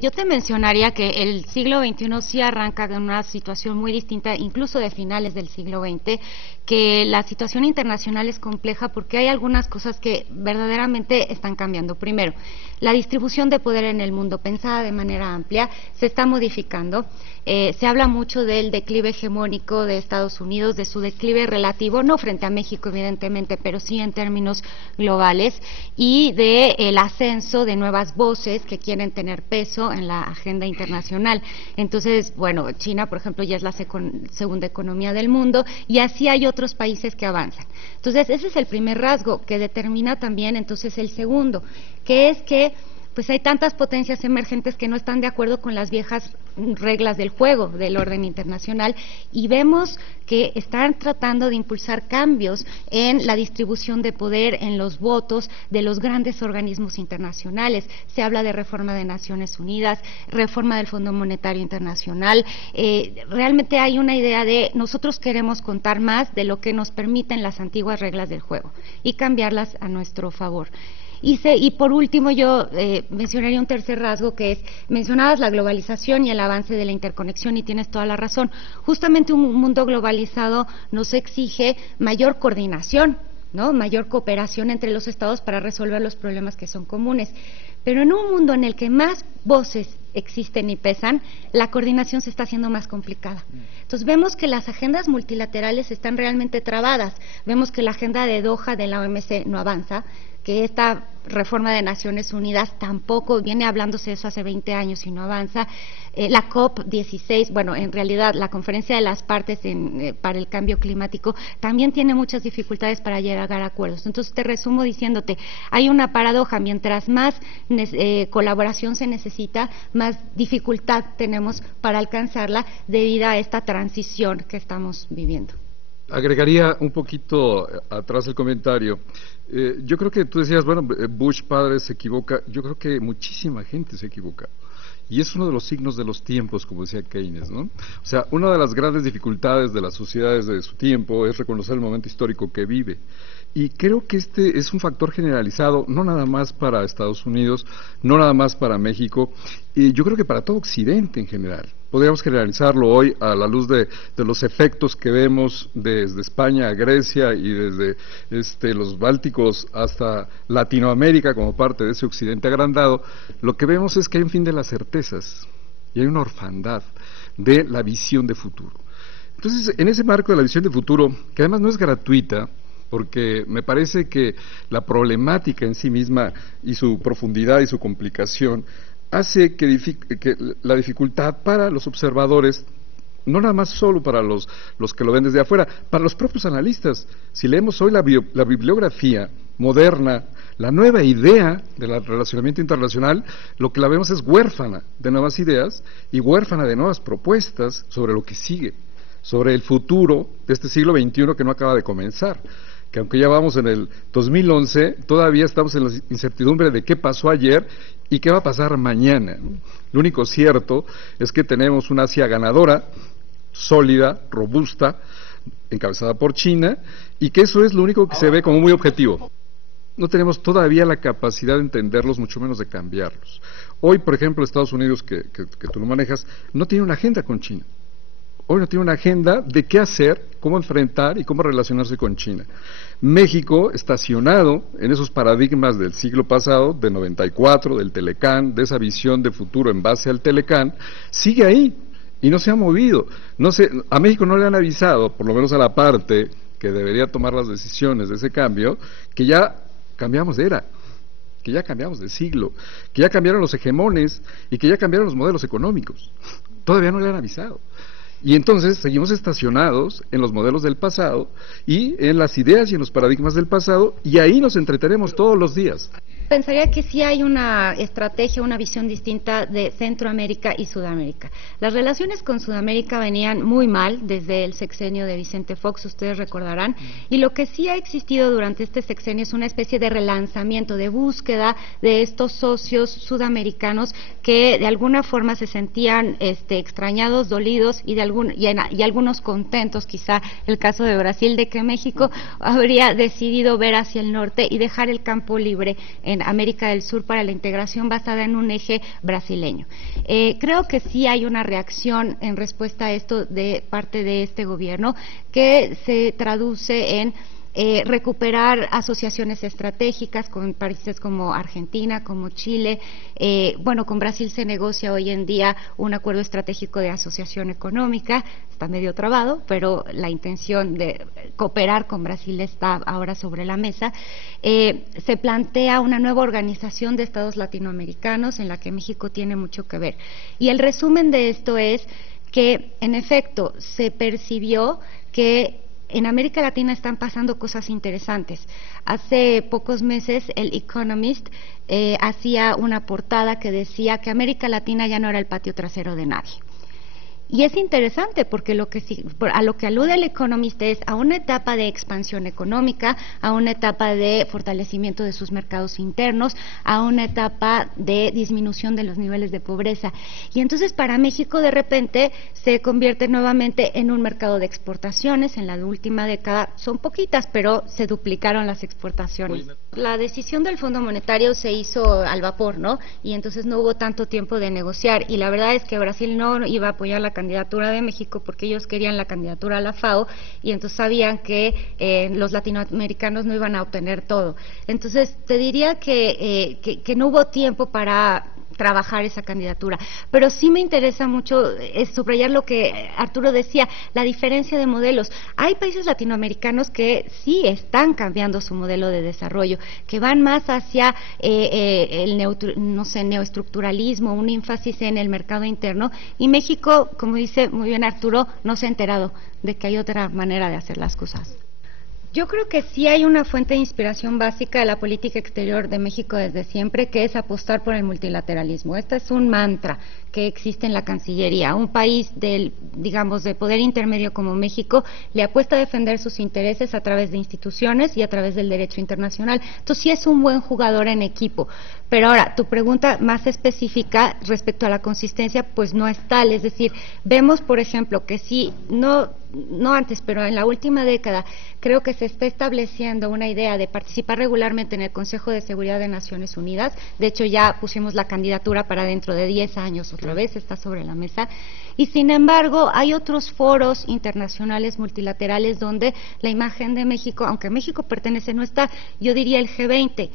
Yo te mencionaría que el siglo XXI sí arranca de una situación muy distinta, incluso de finales del siglo XX, que la situación internacional es compleja porque hay algunas cosas que verdaderamente están cambiando. Primero, la distribución de poder en el mundo, pensada de manera amplia, se está modificando. Se habla mucho del declive hegemónico de Estados Unidos, de su declive relativo, no frente a México evidentemente, pero sí en términos globales, y del ascenso de nuevas voces que quieren tener peso en la agenda internacional. Entonces, bueno, China, por ejemplo, ya es la segunda economía del mundo, y así hay otros países que avanzan. Entonces, ese es el primer rasgo que determina también entonces el segundo, que es que pues hay tantas potencias emergentes que no están de acuerdo con las viejas reglas del juego del orden internacional, y vemos que están tratando de impulsar cambios en la distribución de poder, en los votos de los grandes organismos internacionales. Se habla de reforma de Naciones Unidas, reforma del Fondo Monetario Internacional. Realmente hay una idea de nosotros queremos contar más de lo que nos permiten las antiguas reglas del juego y cambiarlas a nuestro favor. Y por último yo mencionaría un tercer rasgo, que es, mencionabas la globalización y el avance de la interconexión, y tienes toda la razón. Justamente un mundo globalizado nos exige mayor coordinación, ¿no? Mayor cooperación entre los estados para resolver los problemas que son comunes. Pero en un mundo en el que más voces existen y pesan, la coordinación se está haciendo más complicada. Entonces vemos que las agendas multilaterales están realmente trabadas. Vemos que la agenda de Doha de la OMC no avanza, que esta reforma de Naciones Unidas tampoco, viene hablándose de eso hace 20 años y no avanza. La COP16, bueno, en realidad la conferencia de las partes para el cambio climático también tiene muchas dificultades para llegar a acuerdos. Entonces te resumo diciéndote, hay una paradoja: mientras más colaboración se necesita, más dificultad tenemos para alcanzarla debido a esta transición que estamos viviendo. Agregaría un poquito atrás el comentario. Yo creo que tú decías, bueno, Bush padre se equivoca. Yo creo que muchísima gente se equivoca. Y es uno de los signos de los tiempos, como decía Keynes, ¿no? O sea, una de las grandes dificultades de las sociedades de su tiempo es reconocer el momento histórico que vive. Y creo que este es un factor generalizado, no nada más para Estados Unidos, no nada más para México, y yo creo que para todo Occidente en general. Podríamos generalizarlo hoy a la luz de los efectos que vemos desde España a Grecia y desde los Bálticos hasta Latinoamérica como parte de ese Occidente agrandado. Lo que vemos es que hay un fin de las certezas y hay una orfandad de la visión de futuro. Entonces, en ese marco de la visión de futuro, que además no es gratuita, porque me parece que la problemática en sí misma y su profundidad y su complicación hace que la dificultad para los observadores, no nada más solo para los que lo ven desde afuera, para los propios analistas. Si leemos hoy la bibliografía moderna, la nueva idea del relacionamiento internacional, lo que la vemos es huérfana de nuevas ideas y huérfana de nuevas propuestas sobre lo que sigue, sobre el futuro de este siglo XXI que no acaba de comenzar. Que aunque ya vamos en el 2011, todavía estamos en la incertidumbre de qué pasó ayer y qué va a pasar mañana. Lo único cierto es que tenemos una Asia ganadora, sólida, robusta, encabezada por China, y que eso es lo único que se ve como muy objetivo. No tenemos todavía la capacidad de entenderlos, mucho menos de cambiarlos. Hoy, por ejemplo, Estados Unidos, que tú lo manejas, no tiene una agenda con China. Hoy no tiene una agenda de qué hacer, cómo enfrentar y cómo relacionarse con China. México, estacionado en esos paradigmas del siglo pasado, de 94, del Telecán, de esa visión de futuro en base al Telecán, sigue ahí y no se ha movido. A México no le han avisado, por lo menos a la parte que debería tomar las decisiones de ese cambio, que ya cambiamos de era, que ya cambiamos de siglo, que ya cambiaron los hegemones y que ya cambiaron los modelos económicos. Todavía no le han avisado. Y entonces seguimos estacionados en los modelos del pasado y en las ideas y en los paradigmas del pasado, y ahí nos entretenemos todos los días. Pensaría que sí hay una estrategia, una visión distinta de Centroamérica y Sudamérica. Las relaciones con Sudamérica venían muy mal desde el sexenio de Vicente Fox, ustedes recordarán, y lo que sí ha existido durante este sexenio es una especie de relanzamiento, de búsqueda de estos socios sudamericanos que de alguna forma se sentían extrañados, dolidos y algunos contentos, quizá el caso de Brasil, de que México habría decidido ver hacia el norte y dejar el campo libre en en América del Sur para la integración basada en un eje brasileño. Creo que sí hay una reacción en respuesta a esto de parte de este gobierno que se traduce en recuperar asociaciones estratégicas con países como Argentina, como Chile. Bueno, con Brasil se negocia hoy en día un acuerdo estratégico de asociación económica, está medio trabado, pero la intención de cooperar con Brasil está ahora sobre la mesa. Se plantea una nueva organización de estados latinoamericanos en la que México tiene mucho que ver. Y el resumen de esto es que, en efecto, se percibió que en América Latina están pasando cosas interesantes. Hace pocos meses el Economist hacía una portada que decía que América Latina ya no era el patio trasero de nadie. Y es interesante porque a lo que alude el Economist es a una etapa de expansión económica, a una etapa de fortalecimiento de sus mercados internos, a una etapa de disminución de los niveles de pobreza. Y entonces para México de repente se convierte nuevamente en un mercado de exportaciones. En la última década son poquitas, pero se duplicaron las exportaciones. La decisión del Fondo Monetario se hizo al vapor, ¿no? Y entonces no hubo tanto tiempo de negociar. Y la verdad es que Brasil no iba a apoyar la candidatura de México porque ellos querían la candidatura a la FAO y entonces sabían que los latinoamericanos no iban a obtener todo. Entonces te diría que no hubo tiempo para trabajar esa candidatura, pero sí me interesa mucho subrayar lo que Arturo decía, la diferencia de modelos. Hay países latinoamericanos que sí están cambiando su modelo de desarrollo, que van más hacia el neoestructuralismo, un énfasis en el mercado interno, y México, como dice muy bien Arturo, no se ha enterado de que hay otra manera de hacer las cosas. Yo creo que sí hay una fuente de inspiración básica de la política exterior de México desde siempre, que es apostar por el multilateralismo. Este es un mantra que existe en la Cancillería. Un país de poder intermedio como México le apuesta a defender sus intereses a través de instituciones y a través del derecho internacional. Entonces sí es un buen jugador en equipo. Pero ahora, tu pregunta más específica respecto a la consistencia, pues no es tal. Es decir, vemos, por ejemplo, que sí, no antes, pero en la última década, creo que se está estableciendo una idea de participar regularmente en el Consejo de Seguridad de Naciones Unidas. De hecho, ya pusimos la candidatura para dentro de 10 años, otra vez está sobre la mesa. Y sin embargo, hay otros foros internacionales multilaterales donde la imagen de México, aunque México pertenece, no está, yo diría el G20.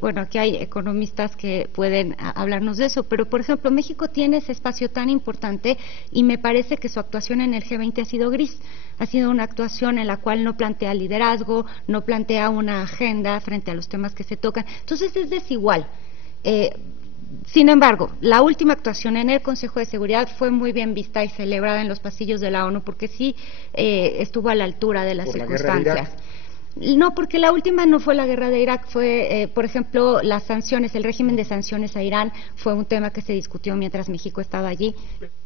Bueno, aquí hay economistas que pueden hablarnos de eso, pero por ejemplo, México tiene ese espacio tan importante y me parece que su actuación en el G20 ha sido gris. Ha sido una actuación en la cual no plantea liderazgo, no plantea una agenda frente a los temas que se tocan. Entonces es desigual. Sin embargo, la última actuación en el Consejo de Seguridad fue muy bien vista y celebrada en los pasillos de la ONU porque sí estuvo a la altura de las circunstancias. No, porque la última no fue la guerra de Irak, fue, por ejemplo, las sanciones, el régimen de sanciones a Irán fue un tema que se discutió mientras México estaba allí.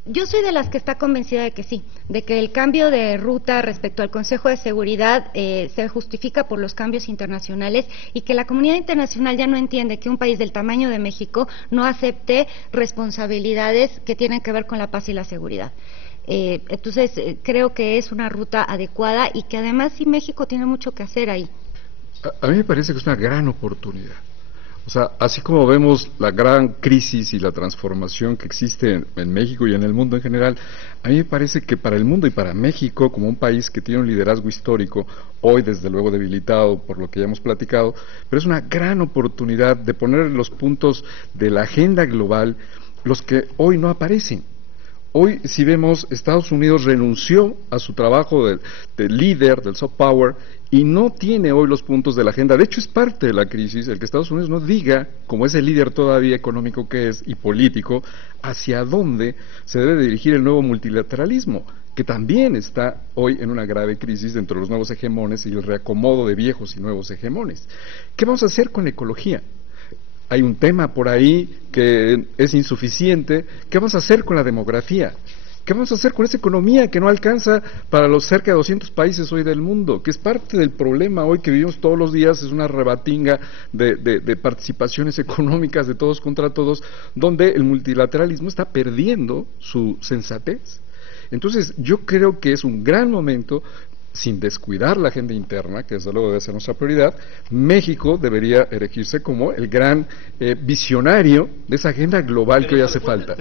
Yo soy de las que está convencida de que sí, de que el cambio de ruta respecto al Consejo de Seguridad se justifica por los cambios internacionales y que la comunidad internacional ya no entiende que un país del tamaño de México no acepte responsabilidades que tienen que ver con la paz y la seguridad. Entonces, creo que es una ruta adecuada y que además sí México tiene mucho que hacer ahí. A mí me parece que es una gran oportunidad. O sea, así como vemos la gran crisis y la transformación que existe en México y en el mundo en general, a mí me parece que para el mundo y para México, como un país que tiene un liderazgo histórico, hoy desde luego debilitado por lo que ya hemos platicado, pero es una gran oportunidad de poner los puntos de la agenda global, los que hoy no aparecen. Hoy, si vemos, Estados Unidos renunció a su trabajo de líder, del soft power, y no tiene hoy los puntos de la agenda. De hecho, es parte de la crisis el que Estados Unidos no diga, como es el líder todavía económico que es y político, hacia dónde se debe dirigir el nuevo multilateralismo, que también está hoy en una grave crisis dentro de los nuevos hegemones y el reacomodo de viejos y nuevos hegemones. ¿Qué vamos a hacer con la ecología? Hay un tema por ahí que es insuficiente. ¿Qué vamos a hacer con la demografía? ¿Qué vamos a hacer con esa economía que no alcanza para los cerca de 200 países hoy del mundo? Que es parte del problema hoy que vivimos todos los días, es una rebatinga de participaciones económicas de todos contra todos, donde el multilateralismo está perdiendo su sensatez. Entonces, yo creo que es un gran momento sin descuidar la agenda interna, que desde luego debe ser nuestra prioridad, México debería erigirse como el gran visionario de esa agenda global que hoy hace falta.